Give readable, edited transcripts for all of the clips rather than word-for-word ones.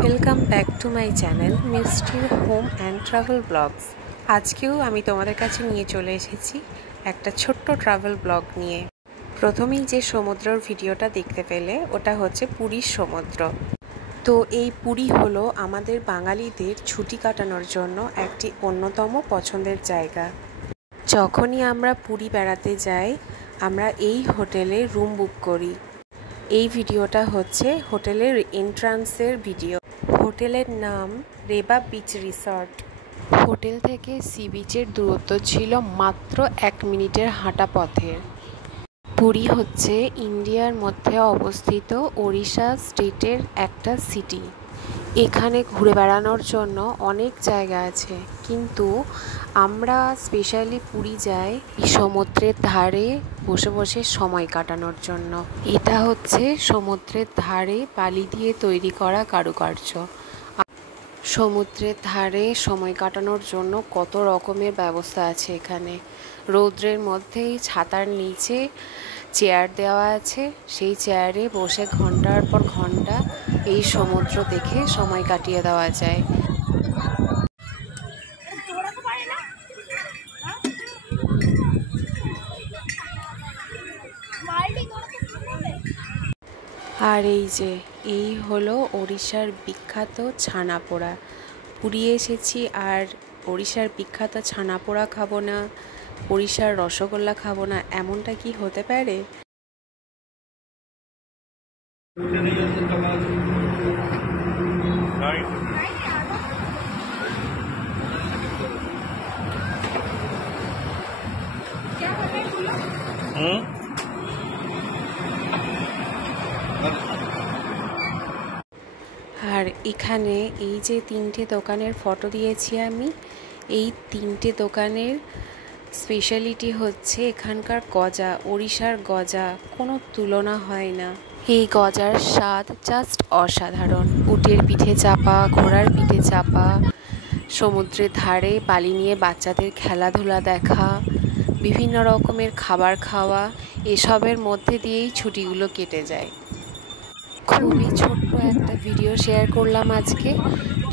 Welcome back to my channel মিষ্টির home and travel blogs. আজকেও আমি তোমাদের কাছে নিয়ে চলে এসেছি একটা ছোট্ট ট্রাভেল ব্লগ নিয়ে। প্রথমেই যে সমুদ্রের ভিডিওটা দেখতে পেলে ওটা হচ্ছে পুরীর সমুদ্র। তো এই পুরী হলো আমাদের বাঙালিদের ছুটি কাটানোর জন্য একটি অন্যতম পছন্দের জায়গা। যখনই আমরা পুরী বেড়াতে যাই আমরা এই হোটেলে রুম বুক করি। এই ভিডিওটা হচ্ছে হোটেলের এন্ট্রান্সের ভিডিও। হোটেলের নাম রেবা বিচ রিসর্ট। হোটেল থেকে সি বিচের দূরত্ব ছিল মাত্র 1 মিনিটের হাঁটা পথের। পুরী হচ্ছে ইন্ডিয়ার মধ্যে অবস্থিত ওড়িশা স্টেটের একটা সিটি। এখানে ঘুরে বেড়ানোর জন্য অনেক জায়গা আছে, কিন্তু আমরা স্পেশালি পুরী যাই সমুদ্রের ধারে বসে বসে সময় কাটানোর জন্য। এটা হচ্ছে সমুদ্রের ধারে বালি দিয়ে তৈরি করা কারুকার্য। সমুদ্রের ধারে সময় কাটানোর জন্য কত রকমের ব্যবস্থা আছে এখানে। রৌদ্রের মধ্যেই ছাতার নিচে চেয়ার দেওয়া আছে, সেই চেয়ারে বসে ঘন্টার পর ঘন্টা এই সমুদ্র দেখে সময় কাটিয়ে দেওয়া যায়। আর এই হলো ওড়িশার বিখ্যাত ছানাপোড়া। পুরী এসেছি আর ওড়িশার বিখ্যাত ছানাপোড়া খাবো না, ওড়িশার রসগোল্লা খাবো না, এমনটা কি হতে পারে? আর এখানে এই যে 3টে দোকানের ফটো দিয়েছি আমি, এই 3টে দোকানের স্পেশালিটি হচ্ছে এখানকার গজা। ওড়িশার গজা কোনো তুলনা হয় না। এই গজার স্বাদ জাস্ট অসাধারণ। উটের পিঠে চাপা, ঘোড়ার পিঠে চাপা, সমুদ্রের ধারে বালি নিয়ে বাচ্চাদের খেলাধুলা দেখা, বিভিন্ন রকমের খাবার খাওয়া, এসবের মধ্যে দিয়েই ছুটিগুলো কেটে যায়। খুবই ছোট্ট একটা ভিডিও শেয়ার করলাম আজকে।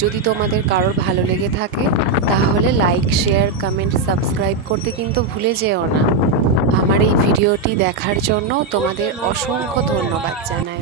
যদি তোমাদের কারোর ভালো লেগে থাকে তাহলে লাইক, শেয়ার, কমেন্ট, সাবস্ক্রাইব করতে কিন্তু ভুলে যেও না। আমার এই ভিডিওটি দেখার জন্য তোমাদের অসংখ্য ধন্যবাদ জানাই।